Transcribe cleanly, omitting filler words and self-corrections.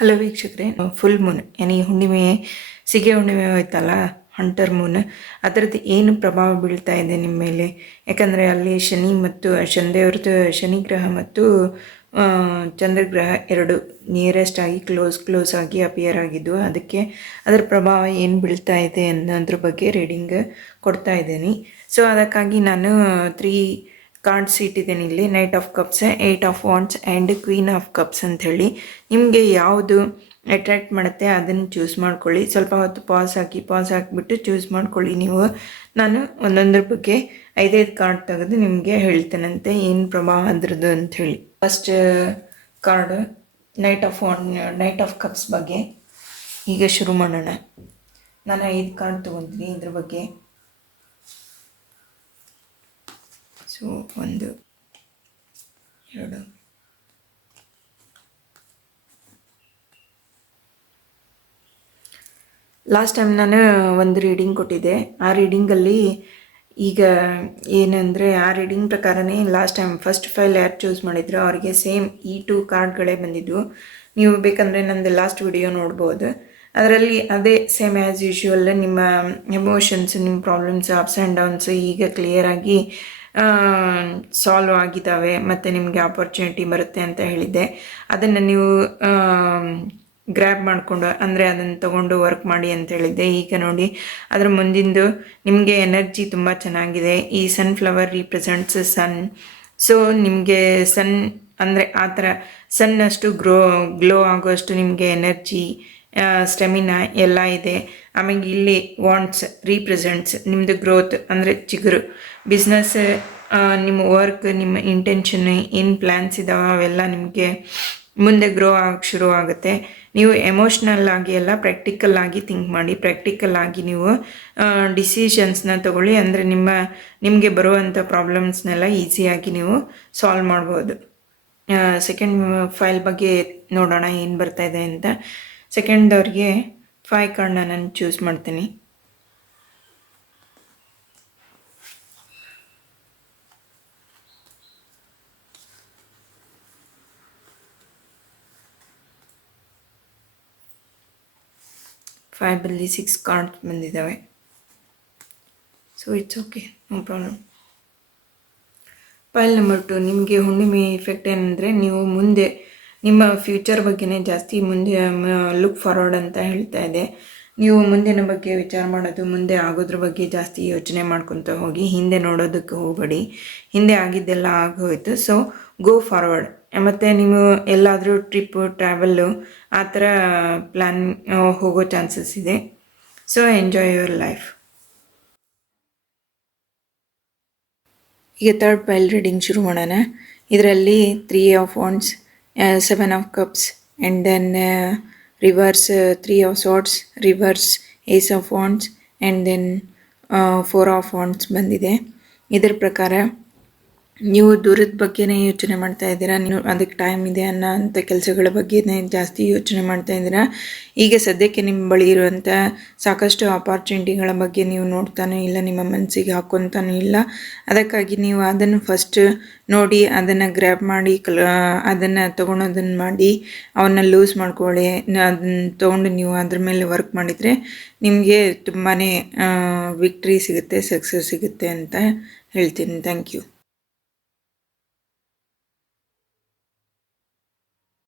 Hello ವೀಕ್ಷಕರೇ, full Moon ಏನಿ ಹುಣ್ಣಿಮೆ, ಸಿಗೆ ಹುಣ್ಣಿಮೆ ಹೋಯ್ತಲ್ಲ, ಹಂಟರ್ ಮೂನ್, ಅದರದ್ದು ಏನು ಪ್ರಭಾವ ಬೀಳ್ತಾ ಇದೆ ನಿಮ್ಮ ಮೇಲೆ? ಯಾಕಂದರೆ ಅಲ್ಲಿ ಶನಿ ಮತ್ತು ಶನಿದೇವ್ರದ್ದು ಶನಿ ಗ್ರಹ ಮತ್ತು ಚಂದ್ರಗ್ರಹ ಎರಡು ನಿಯರೆಸ್ಟ್ ಆಗಿ ಕ್ಲೋಸ್ ಆಗಿ ಅಪಿಯರ್ ಆಗಿದ್ದು, ಅದಕ್ಕೆ ಅದರ ಪ್ರಭಾವ ಏನು ಬೀಳ್ತಾ ಇದೆ ಅನ್ನೋದ್ರ ಬಗ್ಗೆ ರೀಡಿಂಗ್ ಕೊಡ್ತಾ ಇದ್ದೀನಿ. ಸೊ ಅದಕ್ಕಾಗಿ ನಾನು 3 ಕಾರ್ಡ್ಸ್ ಇಟ್ಟಿದ್ದೀನಿ ಇಲ್ಲಿ. Knight of cups, 8 of wands and queen of cups ಅಂತ ಹೇಳಿ. ನಿಮಗೆ ಯಾವುದು ಅಟ್ರ್ಯಾಕ್ಟ್ ಮಾಡುತ್ತೆ ಅದನ್ನು ಚೂಸ್ ಮಾಡ್ಕೊಳ್ಳಿ. ಸ್ವಲ್ಪ ಹೊತ್ತು ಪಾಸ್ ಹಾಕಿಬಿಟ್ಟು ಚೂಸ್ ಮಾಡ್ಕೊಳ್ಳಿ ನೀವು. ನಾನು ಒಂದೊಂದ್ರ ಬಗ್ಗೆ 5 ಕಾರ್ಡ್ ತೆಗೆದು ನಿಮಗೆ ಹೇಳ್ತೇನಂತೆ ಏನು ಪ್ರಭಾವ ಅದ್ರದ್ದು ಅಂಥೇಳಿ. First card knight of cups ಬಗ್ಗೆ. ಈಗ ಶುರು ಮಾಡೋಣ. ನಾನು 5 ಕಾರ್ಡ್ ತೊಗೊತೀನಿ ಇದ್ರ ಬಗ್ಗೆ. ಸೊ 1 2 ಲಾಸ್ಟ್ ಟೈಮ್ ನಾನು ಒಂದು ರೀಡಿಂಗ್ ಕೊಟ್ಟಿದ್ದೆ. ಆ ರೀಡಿಂಗಲ್ಲಿ ಈಗ ಏನಂದರೆ, ಆ ರೀಡಿಂಗ್ ಪ್ರಕಾರನೇ ಲಾಸ್ಟ್ ಟೈಮ್ ಫಸ್ಟ್ ಫೈಲ್ ಯಾರು ಚೂಸ್ ಮಾಡಿದ್ರು ಅವರಿಗೆ ಸೇಮ್ ಈ 2 ಕಾರ್ಡ್ಗಳೇ ಬಂದಿದ್ವು. ನೀವು ಬೇಕಂದರೆ ನಂದು ಲಾಸ್ಟ್ ವಿಡಿಯೋ ನೋಡ್ಬೋದು. ಅದರಲ್ಲಿ ಅದೇ ಸೇಮ್ ಆ್ಯಸ್ ಯೂಶ್ವಲ್ ನಿಮ್ಮ ಎಮೋಷನ್ಸ್, ನಿಮ್ಮ ಪ್ರಾಬ್ಲಮ್ಸ್, ಅಪ್ಸ್ ಆ್ಯಂಡ್ ಡೌನ್ಸ್ ಈಗ ಕ್ಲಿಯರಾಗಿ ಸಾಲ್ವ್ ಆಗಿದ್ದಾವೆ ಮತ್ತು ನಿಮಗೆ ಆಪರ್ಚುನಿಟಿ ಬರುತ್ತೆ ಅಂತ ಹೇಳಿದ್ದೆ. ಅದನ್ನು ನೀವು ಗ್ರ್ಯಾಬ್ ಮಾಡಿಕೊಂಡು, ಅಂದರೆ ಅದನ್ನು ತೊಗೊಂಡು ವರ್ಕ್ ಮಾಡಿ ಅಂತ ಹೇಳಿದ್ದೆ. ಈಗ ನೋಡಿ, ಅದರ ಮುಂದಿಂದು ನಿಮಗೆ ಎನರ್ಜಿ ತುಂಬ ಚೆನ್ನಾಗಿದೆ. ಈ ಸನ್ಫ್ಲವರ್ ರೀಪ್ರೆಸೆಂಟ್ಸ್ ಸನ್. ಸೊ ನಿಮಗೆ ಸನ್ ಅಂದರೆ ಆ ಥರ ಸನ್ನಷ್ಟು ಗ್ಲೋ ಆಗೋಷ್ಟು ನಿಮಗೆ ಎನರ್ಜಿ, ಸ್ಟೆಮಿನಾ ಎಲ್ಲ ಇದೆ. ಆಮೇಲೆ ಇಲ್ಲಿ ವಾಂಟ್ಸ್ ರೀಪ್ರೆಸೆಂಟ್ಸ್ ನಿಮ್ಮದು ಗ್ರೋತ್, ಅಂದರೆ ಚಿಗುರು, ಬಿಸ್ನೆಸ್, ನಿಮ್ಮ ವರ್ಕ್, ನಿಮ್ಮ ಇಂಟೆನ್ಷನ್, ಏನು ಪ್ಲ್ಯಾನ್ಸ್ ಇದ್ದಾವೆ ಅವೆಲ್ಲ ನಿಮಗೆ ಮುಂದೆ ಗ್ರೋ ಆಗೋಕ್ಕೆ ಶುರು ಆಗುತ್ತೆ. ನೀವು ಎಮೋಷ್ನಲ್ ಆಗಿ ಎಲ್ಲ ಪ್ರಾಕ್ಟಿಕಲ್ ಆಗಿ ಥಿಂಕ್ ಮಾಡಿ, ಪ್ರಾಕ್ಟಿಕಲ್ ಆಗಿ ನೀವು ಡಿಸಿಷನ್ಸ್ನ ತಗೊಳ್ಳಿ. ಅಂದರೆ ನಿಮಗೆ ಬರುವಂಥ ಪ್ರಾಬ್ಲಮ್ಸ್ನೆಲ್ಲ ಈಸಿಯಾಗಿ ನೀವು ಸಾಲ್ವ್ ಮಾಡ್ಬೋದು. ಸೆಕೆಂಡ್ ಫೈಲ್ ಬಗ್ಗೆ ನೋಡೋಣ ಏನು ಬರ್ತಾ ಇದೆ ಅಂತ. ಸೆಕೆಂಡವ್ರಿಗೆ 5 ಕಾರ್ಡ್ನ ನಾನು ಚೂಸ್ ಮಾಡ್ತೀನಿ. ಫೈವಲ್ಲಿ 6 ಕಾರ್ಡ್ಸ್ ಬಂದಿದ್ದಾವೆ. So it's okay, no problem. Pile number 2, ನಿಮಗೆ ಹುಣ್ಣಿಮೆ ಇಫೆಕ್ಟ್ ಏನಂದರೆ, ನೀವು ಮುಂದೆ ನಿಮ್ಮ ಫ್ಯೂಚರ್ ಬಗ್ಗೆನೇ ಜಾಸ್ತಿ ಮುಂದೆ ಲುಕ್ ಫಾರ್ವರ್ಡ್ ಅಂತ ಹೇಳ್ತಾ ಇದೆ. ನೀವು ಮುಂದಿನ ಬಗ್ಗೆ ವಿಚಾರ ಮಾಡೋದು, ಮುಂದೆ ಆಗೋದ್ರ ಬಗ್ಗೆ ಜಾಸ್ತಿ ಯೋಚನೆ ಮಾಡ್ಕೊತ ಹೋಗಿ, ಹಿಂದೆ ನೋಡೋದಕ್ಕೆ ಹೋಗಬೇಡಿ. ಹಿಂದೆ ಆಗಿದ್ದೆಲ್ಲ ಆಗೋಯ್ತು. So go forward. ಮತ್ತು ನೀವು ಎಲ್ಲಾದರೂ ಟ್ರಿಪ್ಪು, ಟ್ರಾವೆಲ್ಲು ಆ ಥರ ಪ್ಲ್ಯಾನ್ ಹೋಗೋ ಚಾನ್ಸಸ್ ಇದೆ. So enjoy your life. ಈಗ 3rd ಫೈಲ್ ರೀಡಿಂಗ್ ಶುರು ಮಾಡೋಣ. ಇದರಲ್ಲಿ 3 of wands, 7 of cups and then reverse 3 of swords, reverse ace of wands and then 4 of wands ಬಂದಿದೆ. ಇದರ ಪ್ರಕಾರ ನೀವು ದೂರದ ಬಗ್ಗೆನೇ ಯೋಚನೆ ಮಾಡ್ತಾ ಇದ್ದೀರಾ. ನೀವು ಅದಕ್ಕೆ ಟೈಮ್ ಇದೆ ಅನ್ನೋ ಅಂಥ ಕೆಲಸಗಳ ಬಗ್ಗೆನೇ ಜಾಸ್ತಿ ಯೋಚನೆ ಮಾಡ್ತಾ ಇದ್ದೀರಾ. ಈಗ ಸದ್ಯಕ್ಕೆ ನಿಮ್ಮ ಬಳಿ ಇರುವಂಥ ಸಾಕಷ್ಟು ಆಪರ್ಚುನಿಟಿಗಳ ಬಗ್ಗೆ ನೀವು ನೋಡ್ತಾನೂ ಇಲ್ಲ, ನಿಮ್ಮ ಮನಸ್ಸಿಗೆ ಹಾಕ್ಕೊತಾನೂ ಇಲ್ಲ. ಅದಕ್ಕಾಗಿ ನೀವು ಅದನ್ನು ಫಸ್ಟ್ ನೋಡಿ, ಅದನ್ನು ಗ್ರ್ಯಾಬ್ ಮಾಡಿ, ಅದನ್ನು ತೊಗೊಳೋದನ್ನು ಮಾಡಿ, ಅವನ್ನ ಲೂಸ್ ಮಾಡ್ಕೊಳ್ಳಿ. ಅದನ್ನು ತೊಗೊಂಡು ನೀವು ಅದ್ರ ಮೇಲೆ ವರ್ಕ್ ಮಾಡಿದರೆ ನಿಮಗೆ ತುಂಬಾ ವಿಕ್ಟ್ರಿ ಸಿಗುತ್ತೆ, ಸಕ್ಸಸ್ ಸಿಗುತ್ತೆ ಅಂತ ಹೇಳ್ತೀನಿ. Thank you.